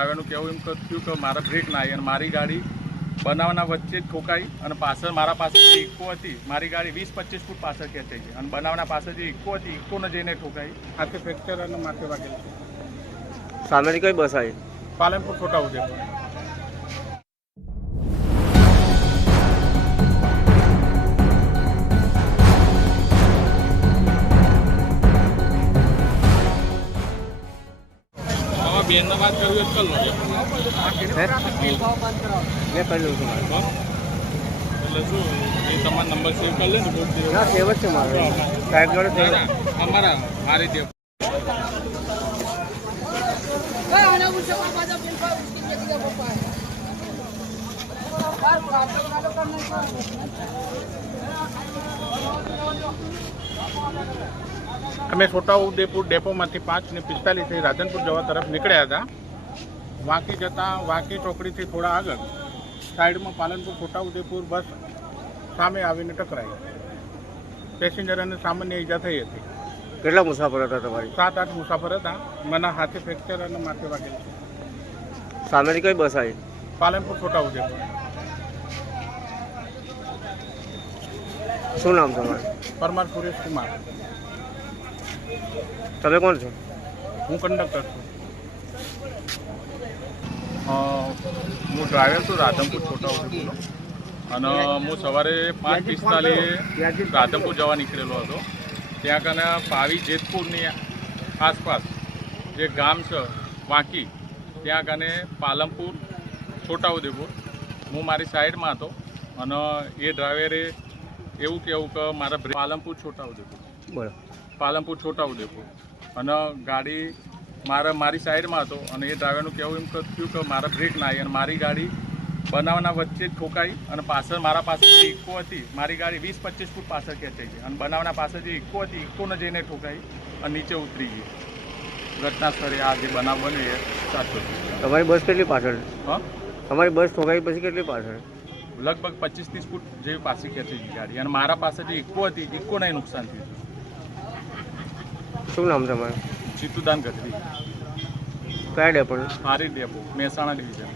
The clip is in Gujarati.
ડ્રાઈવરનું કહેવું એમ થયું કે મારા બ્રેક ના આવી અને મારી ગાડી બનાવના વચ્ચે જ ઠોકાઈ અને પાછળ મારા પાસે જે ઇકો હતી મારી ગાડી વીસ પચીસ ફૂટ પાછળ ખેંચાઈ ગઈ અને બનાવના પાસે જે ઇકો હતી ઇકોને જઈને ઠોકાઈ હાથે ફ્રેક્ચર અને માથે વાગેલું સામેની કઈ બસ આવી? પાલનપુર છોટા ઉદેપુર બેનને વાત કરવી હોય તો કરી લો મેં કરી લઉં છું એટલે શું એ તમારો નંબર સેવ કરી લે ને ના સેવ જ છે મારો. સાહેબ જોડે અમારા મારી જે અમે છોટાઉદેપુર ડેપોમાંથી પાંચ ને પિસ્તાલીસથી રાધનપુર જવા તરફ નીકળ્યા હતા. વાંકી જતાં વાંકી ચોકડીથી થોડા આગળ સાઈડમાં પાલનપુર છોટાઉદેપુર બસ સામે આવીને ટકરાઈ. પેસેન્જર અને સામાન્ય ઈજા થઈ હતી. કેટલા મુસાફર હતા તમારી? સાત આઠ મુસાફર હતા. મને હાથે ફ્રેક્ચર અને માથે વાગેલું. સામેની કઈ બસ આવી? પાલનપુર છોટાઉદેપુર. શું નામ તમારું? પરમાર સુરેશ કુમાર તમે કોણ છો? હું કંડક્ટર છું. હું ડ્રાઈવર છું રાધનપુર છોટાઉદેપુરનો. અને હું સવારે પાંચ પિસ્તાલીએ રાધનપુર જવા નીકળેલો હતો. ત્યાં કને પાવી જેતપુરની આસપાસ જે ગામ છે વાંકી ત્યાં કને પાલમપુર છોટાઉદેપુર. હું મારી સાઈડમાં હતો અને એ ડ્રાઈવરે એવું કહેવું કે મારા પાલમપુર છોટાઉદેપુર. બોલો પાલનપુર છોટાઉદેપુર. અને ગાડી મારા મારી સાઈડમાં હતો અને એ ડ્રાઈવરનું કહેવું એમ થયું કે મારા બ્રેક ના આવી અને મારી ગાડી બનાવના વચ્ચે જ ઠોકાઈ અને પાછળ મારા પાસે જે ઇકો હતી મારી ગાડી વીસ પચીસ ફૂટ પાછળ ખેંચાઈ ગઈ અને બનાવના પાસે જે ઇકો હતી ઇકોને જઈને ઠોકાઈ અને નીચે ઉતરી ગઈ. ઘટના સ્થળે આ જે બનાવ બન્યો એ સાચો તમારી બસ કેટલી પાછળ? હા? તમારી બસ ઠોકાઈ પછી કેટલી પાછળ? લગભગ પચીસ ત્રીસ ફૂટ જેવી પાછી ખેંચી ગઈ ગાડી. અને મારા પાસે જે ઇકો હતી ઇકોને નુકસાન થયું શું નામ તમારું? જીતુદાન ગઢવી. કયા ડેપો આરી ડેપો મહેસાણા ડિવિઝન.